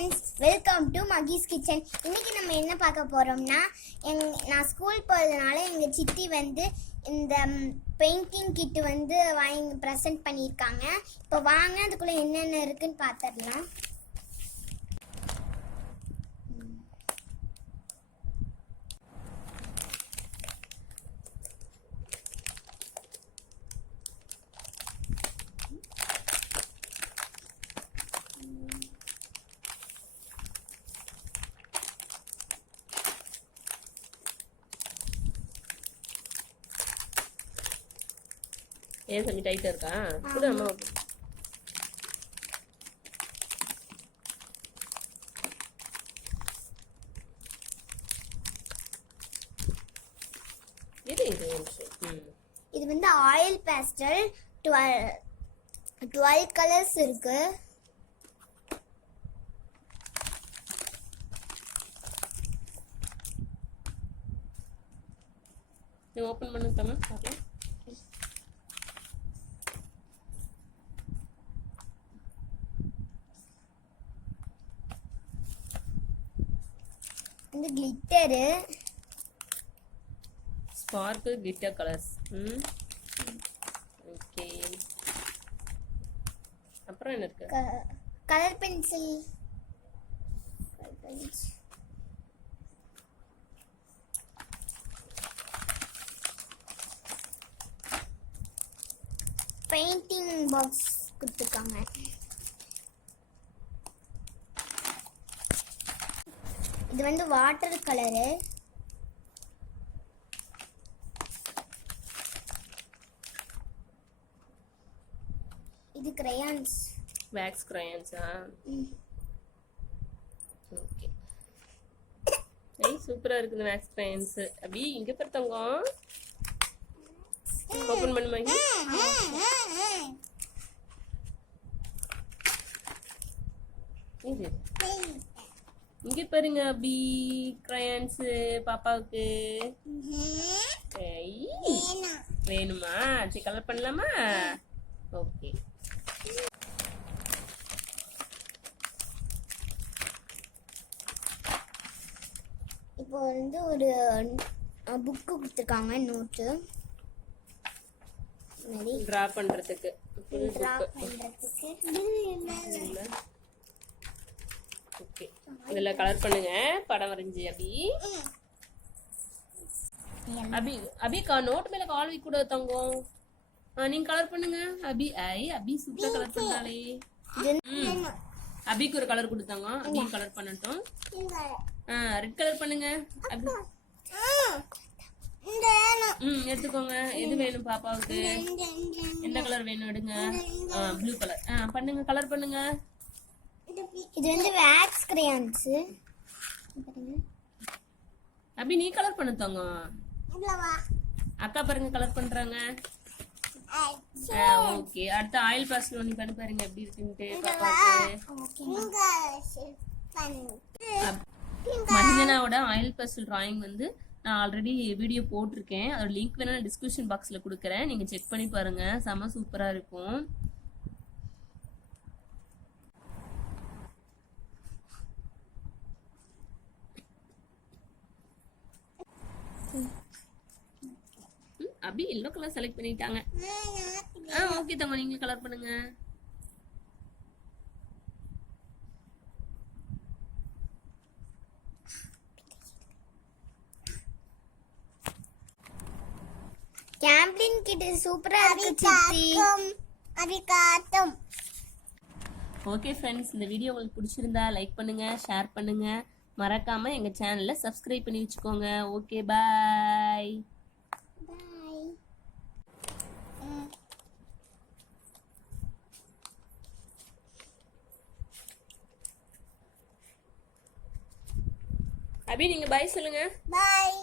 Friends, welcome to Mahiskitchen. இன்னைக்கு நம்ம என்ன பார்க்க போறோம்னா, நான் ஸ்கூல் போறதுனால எங்க சித்தி வந்து இந்த பெயிண்டிங் கிட் வந்து வாங்கி பிரசன்ட் பண்ணியிருக்காங்க. இப்போ வாங்க அதுக்குள்ள என்னென்ன இருக்குன்னு பார்த்துடலாம். ஏன் சாமி டைட்டா இருக்கா? கூட அம்மா இது வந்து ஆயில் பேஸ்டல் 12 கலர்ஸ் இருக்கு. நீ ஓபன் பண்ணு தம்மா பாக்கலாம். இந்த glitter sparkle glitter colours. Okay, அப்புறம் என்ன இருக்கு? கலர் பென்சில், பெயிண்டிங் பாக்ஸ் கொடுத்துருக்காங்க. இது வந்து வாட்டர் கலரு. இது கிரையான்ஸ், வேக்ஸ் கிரையான்ஸா? ஓகே, சூப்பரா இருக்குது வேக்ஸ் கிரையான்ஸ். அபி இங்க பாரு தங்கம், ஓபன் பண்ணு மகி. இங்க பாருங்க அபி, கிரையான்ஸ் பாப்பாவுக்கு வேணுமா? சரி, கலர் பண்ணலாமா? ஓகே, இப்போ வந்து ஒரு புக்கு கொடுத்துருக்காங்க, நோட்டு டிரா பண்றதுக்கு. ஓகே, இதுல கலர் பண்ணுங்க, படம் வரைஞ்சி. அபி அபி நோட் மேல கால் வைக்க கூடாது தங்கம். நீங்க கலர் பண்ணுங்க அபி. அபி சூப்பரா கலர் பண்றாளே. அபிக்கு ஒரு கலர் கொடுத்தாங்க, அபி கலர் பண்ணட்டும். ரெட் கலர் பண்ணுங்க அபி. எடுத்துக்கோங்க. எது வேணும் பாப்பாவுக்கு? எந்த கலர் வேணும் எடுங்க. Blue colour. பண்ணுங்க, கலர் பண்ணுங்க. இது வந்து வேக்ஸ் கிரையான்ஸ். அபி நீ கலர் பண்ணுங்க. அக்கா பாருங்க கலர் பண்றாங்க. ஓகே, அடுத்து ஆயில் பேஸ்டல் நீ பண்ணி பாருங்க எப்படி இருக்குன்னு பாப்பாவுக்கு. மஹிந்தனாவோட ஆயில் பேஸ்டல் டிராயிங் வந்து நான் ஆல்ரெடி வீடியோ போட்டிருக்கேன். அதோட லிங்க் வேணா நான் டிஸ்கிரிப்ஷன் பாக்ஸ்ல கொடுக்குறேன், நீங்க செக் பண்ணி பாருங்க. செம சூப்பரா இருக்கும். அபி எல்லோ கலர் செலக்ட் பண்ணிட்டாங்க. ஓகே தங்க, நீங்க கலர் பண்ணுங்க. Camlin கிட் சூப்பரா இருக்கு சித்தி. அபி காட்டும். ஓகே ஃப்ரெண்ட்ஸ், இந்த வீடியோ உங்களுக்கு பிடிச்சிருந்தா லைக் பண்ணுங்க, ஷேர் பண்ணுங்க, மறக்காம எங்க சேனலை சப்ஸ்கிரைப் பண்ணி வச்சுக்கோங்க. ஓகே, பாய். அபி நீங்க பாய் சொல்லுங்க. பாய்.